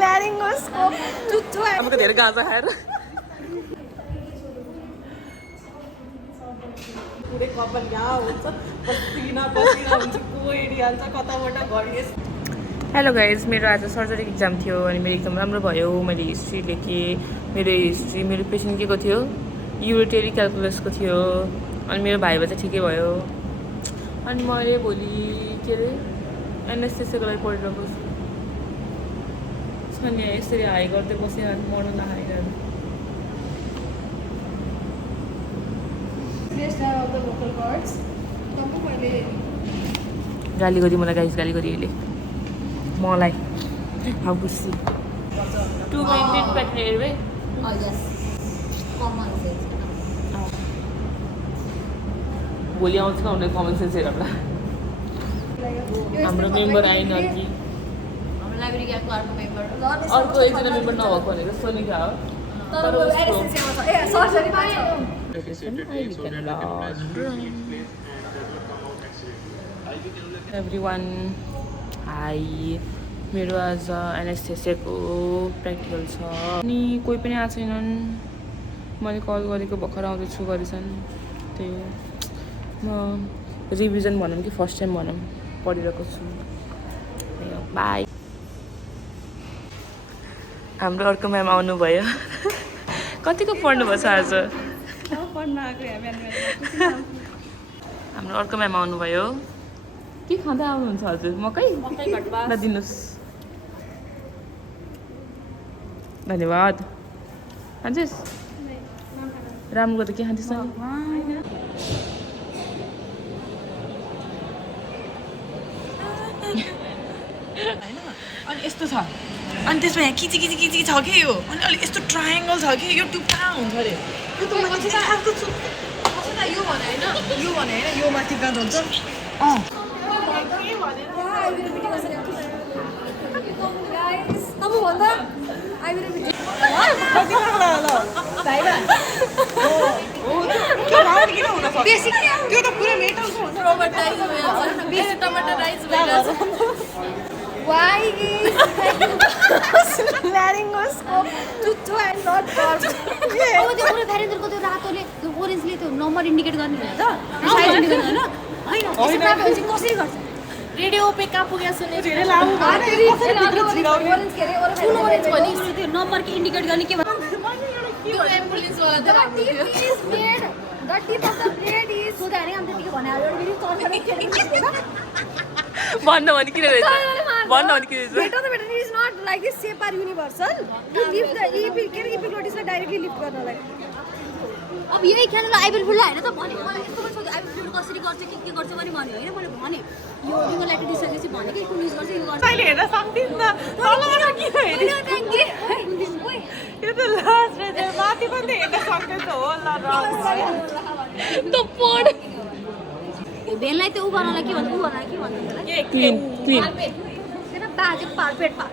ल्यारिङ्गोस्कोप चुच्चो आमाको धेरै गाँजा खाएर पुरै कपाल यहाँ हुन्छ पसिना पसिना हुन्छ कोइडिहाल्छ कताबाट घडिएस। हेलो गाइज, मेरो आज सर्जरी इक्जाम थियो अनि मेरो एकदम राम्रो भयो। मैले हिस्ट्री लेखेँ। मेरो पेसेन्ट के को थियो, युरिटरी क्यालकुलसको थियो। अनि मेरो भाइबा चाहिँ ठिकै भयो। अनि मैले भोलि के अरे एनएसएसको लागि पढिरहेको छु। अनि यसरी हाई गर्दै बसेँ मर्नु नखाएर। गाली गरी मलाई गाइस, गाली गरी अहिले मलाई हाउ खुसी 2 मिनट बैठने रे भोलि आउँछ न उनीहरू कमन सेन्स हेरेर हाम्रो मेम्बर आइन अर्की अर्को एकजना मेम्बर नभएको भनेको सोनिका हो। एभ्रिवान हाई, मेरो आज एनएसएसको प्र्याक्टिकल छ अनि कोही पनि आएको छैनन्। मैले कल गरेको भर्खर आउँदैछु गरेछन्। त्यही म रिभिजन भनौँ कि फर्स्ट टाइम भनौँ पढिरहेको छु। बाई। हाम्रो अर्को म्याम आउनुभयो। कतिको पढ्नुभएको छ आज? हाम्रो अर्को म्याम आउनुभयो। के खाँदै आउनुहुन्छ हजुर? मकै ल दिनुहोस्। धन्यवाद। खान्छस्? राम्रो त के खान्छस्? अनि यस्तो छ अनि त्यसमा यहाँ किची किची किची छ कि यो अनि अलिक यस्तो ट्रायङ्गल छ कि यो टुप्पा हुन्छ अरे यो त मैले चाहिँ आएको छु। यो भने होइन यो माथि गाँदो हुन्छ। त्यो त पुरै मेटलको हुन्छ। Why is laryngoscope चुच्चो and not curved? अब त्यो पुरो भ्यारेन्जरको त्यो रातोले त्यो ओरेन्जले त्यो नम्बर इन्डिकेट गर्ने हुन्छ साइज इन्डिकेट गर्न हैन त्यसो भएपछि कसरी गर्छ रेडियो पे कहाँ पुगेछ सुने धेरै लामो ओरेन्ज के रे ठुलो ओरेन्ज भनि त्यो नम्बर के इन्डिकेट गर्ने के भन्छ त्यो एम्बुलेन्स वाला त the tip of the blade is so that I'm thinking one hour very tall भन्न भने किन रहेछ? भन्न भने किन रहेछ? better the better is not like this shape are universal. You lift the epiglottis लाई directly lift गर्नलाई अब यही ख्याललाई आइबेल फुल हैन त भने मलाई यस्तो पनि सोध्यो आइबेल फुल कसरी गर्छ के गर्छ भने भन्यो हैन मैले भने यो रिङ्गल लाइट डिसकेपछि भने के कुन युज गर्छ यो गर्छ अहिले हेर्न सक्दिन त तलबाट के हेर्ने यो त लास्ट रहेछ माथि पनि हेर्न सक्दैछ होला र त पढ बेललाई त्यो उ गर्नलाई के भन्छ उ गर्नलाई के भन्छ त्यसलाई के क्लिन क्लिन हैन बाजे पार्पेट पा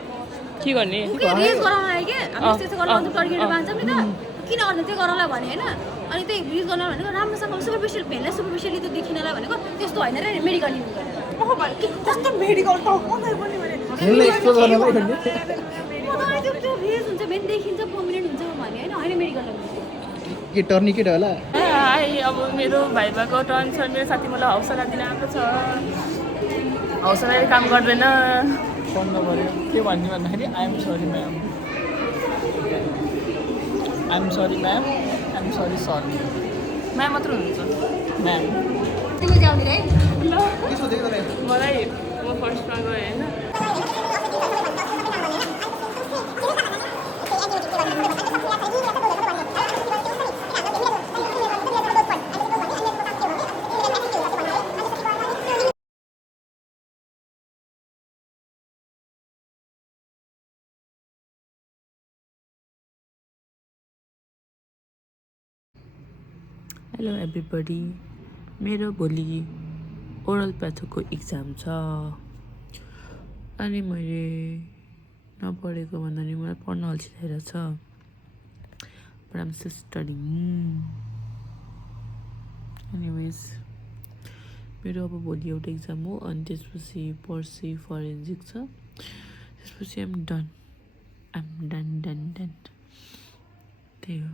के गर्ने? के रिज गराउनलाई के हामी त्यस्तो गर्न अन्त टर्किएर बान्छौँ नि त किन गर्ने त्यो गराउनलाई भने हैन अनि त्यही रिज गर्न भनेको राम्रोसँग सुपरफिसियल भेनलाई सुपरफिसियली त्यो देखिनलाई भनेको त्यस्तो हैन रे मेडिकल युज गरेर ओह भाइ के कस्तो मेडिकल त मलाई पनि भने त्यसलाई एक्सप्लोर गर्नलाई त्यो रिज हुन्छ भेन देखिन्छ पर्मनेन्ट हुन्छ भने हैन मेडिकल के टर्निकेट होला? हाई, अब मेरो भाइबाको टर्न छ। मेरो साथी मलाई हौसला दिन आएको छ। हौसलाले काम गर्दैन। पढ्नु पऱ्यो के भन्ने भन्दाखेरि I'm sorry ma'am, I'm sorry ma'am, I'm sorry sir. Ma'am मात्र हुनुहुन्छ म्याम तिमीले जाउने रे मलाई। म फर्स्टमा गएँ होइन। हेलो एभ्रिबडी, मेरो भोलि ओरल प्याथोको इक्जाम छ अनि मैले नपढेको भन्दा नि मलाई पढ्न अल्छिरहेको छ। But I'm still studying. Anyways मेरो अब भोलि एउटा इक्जाम हो अनि त्यसपछि पर्सि फरेन्सिक छ। त्यसपछि आइम डन त्यही हो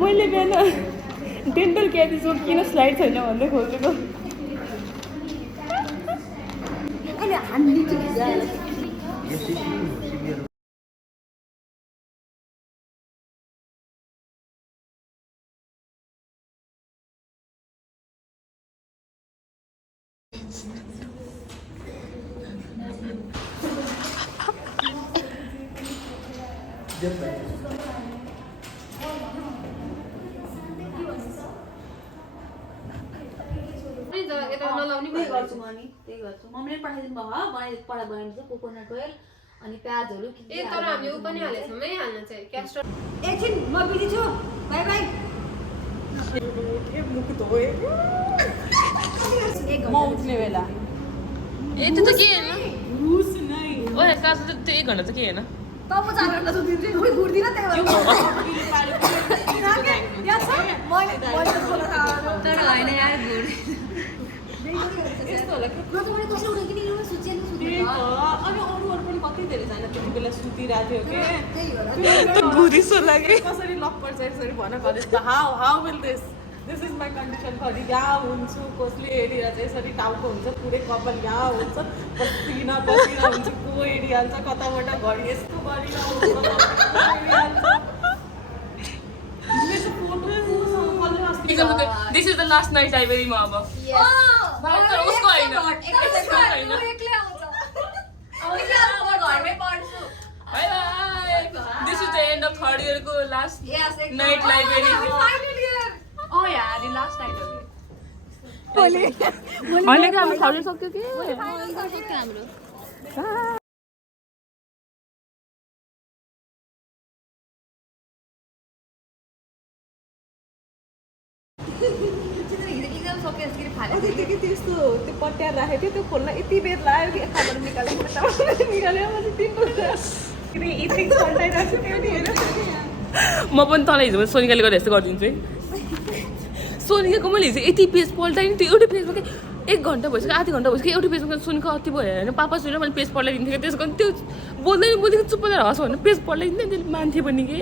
मैले बिहान डेन्टल क्यारिजको किन स्लाइड छैन भन्दै खोजेको मम्मीले पठाइदिनु भयो बनाइदिन्छ कोकोनट ओइल अनि प्याजहरू तर हामीले उ पनि हालेछौँ है हाल्न चाहिँ क्यास्टर एकछिन म बिजी छु बाइ बाइ म उठ्ने बेला त्यो त के होइन ओ काज त त्यो 1 घण्टा त के होइन त म 4 घण्टा सुतिन्छु उही घुर्दिन त्यही भएर याद छ मैले तर होइन यार घुर यस्तो होला कि म त मैले कसरी उठेको नि यो सुचेन सुत्नु अनि अरू पनि कति धेरै छैन त्यति बेला सुतिरहेको थियो कि त्यही भएर त गुरिसो लाग्यो कसरी लक पर्छ यसरी भन college how will this is my condition घरि यहाँ हुन्छु कसले हेरिरहेछ यसरी टाउको हुन्छ पुरै कपाल यहाँ हुन्छ पसिना हुन्छ को हेरिहाल्छ कताबाट घरि यस्तो गरिरहन्छ this is the last night आइबेरीमा अब तर उसको होइन एक्लै आउँछ घरमै पढ्छु bye bye this is the end of 3rd इयरको last night library Oh yeah, the last night of it. अहिले के हामी खाउन सक्यो कि हाम्रो त्यतिकै त्यस्तो त्यो पट्याएर राखेको थियो त्यो खोल्न यति बेर लाग्यो कि खाबाट निकालेको म पनि तँलाई हिजो सोनिकाले गरेर यस्तो गरिदिन्छु है सोनिकाको मैले हिजो यति पेज पल्टाएँ नि त्यो एउटै पेजमा कि 1 घन्टा भइसक्यो आधी घन्टा भइसक्यो एउटै पेजमा सोनिका अति भयो होइन पापा सुनेर मैले पेज पल्टाइदिन्थेँ कि त्यसको त्यो बोल्दैन चुप्प गरेर हँस भने पेज पल्टाइदिन्थेँ त्यसले मान्थे पनि के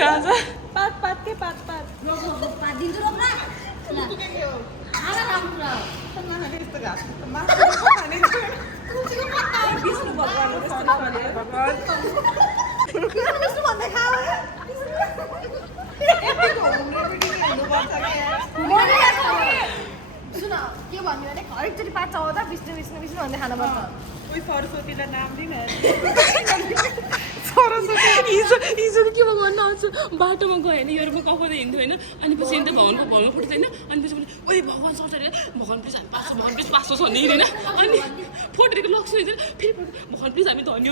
गाजा पात दिन्छु रोक्न आमा राम्रो यस्तो घाँस विष्णु भगवान् सुन के भन्यो भने हरेकचोटि पात चलाउँदा विष्णु विष्णु विष्णु भन्दै खानुपर्छ उही सरस्वतीलाई नाम दिन हिजो के भगवान् आउँछु बाटोमा गयो होइन योमा कफाउँदै हिँड्थ्यो होइन अनि पछि अन्त भगवान्को फुट्छ होइन अनि त्यसपछि ओइ भगवान् सर्छ अरे भगवान् प्लिज हामी पास्छौँ भन्ने होइन अनि फोटोको लक्ष्मी होइन फेरि भगवान् प्लिज हामी धनी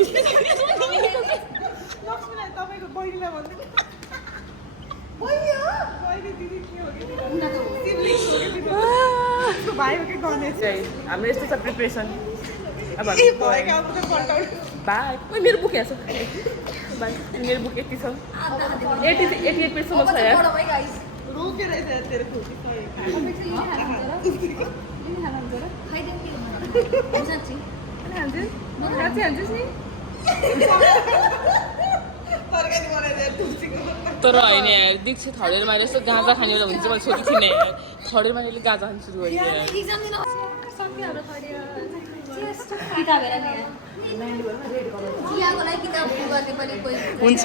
लक्ष्मीलाई तपाईँको बहिनीलाई भन्दैन हाम्रो यस्तो छ प्रिपरेसन अब बाई मेरो बुक यहाँ छ बाई मेरो बुक यति छ 88 पेजसम्म छ यार तर होइन यार दीक्षित थर्ड इयरमा यस्तो गाँजा खाने बेला हुन्छ मैले सोधेको थिइनँ यार 3rd इयरमा मैले गाँजा खानु सुरु गरेँ किताब हेर चियाको लागि किताब गर्ने पनि कोही हुन्छ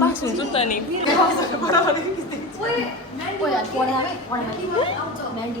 पास हुन्छ नि त नि म्यान्डी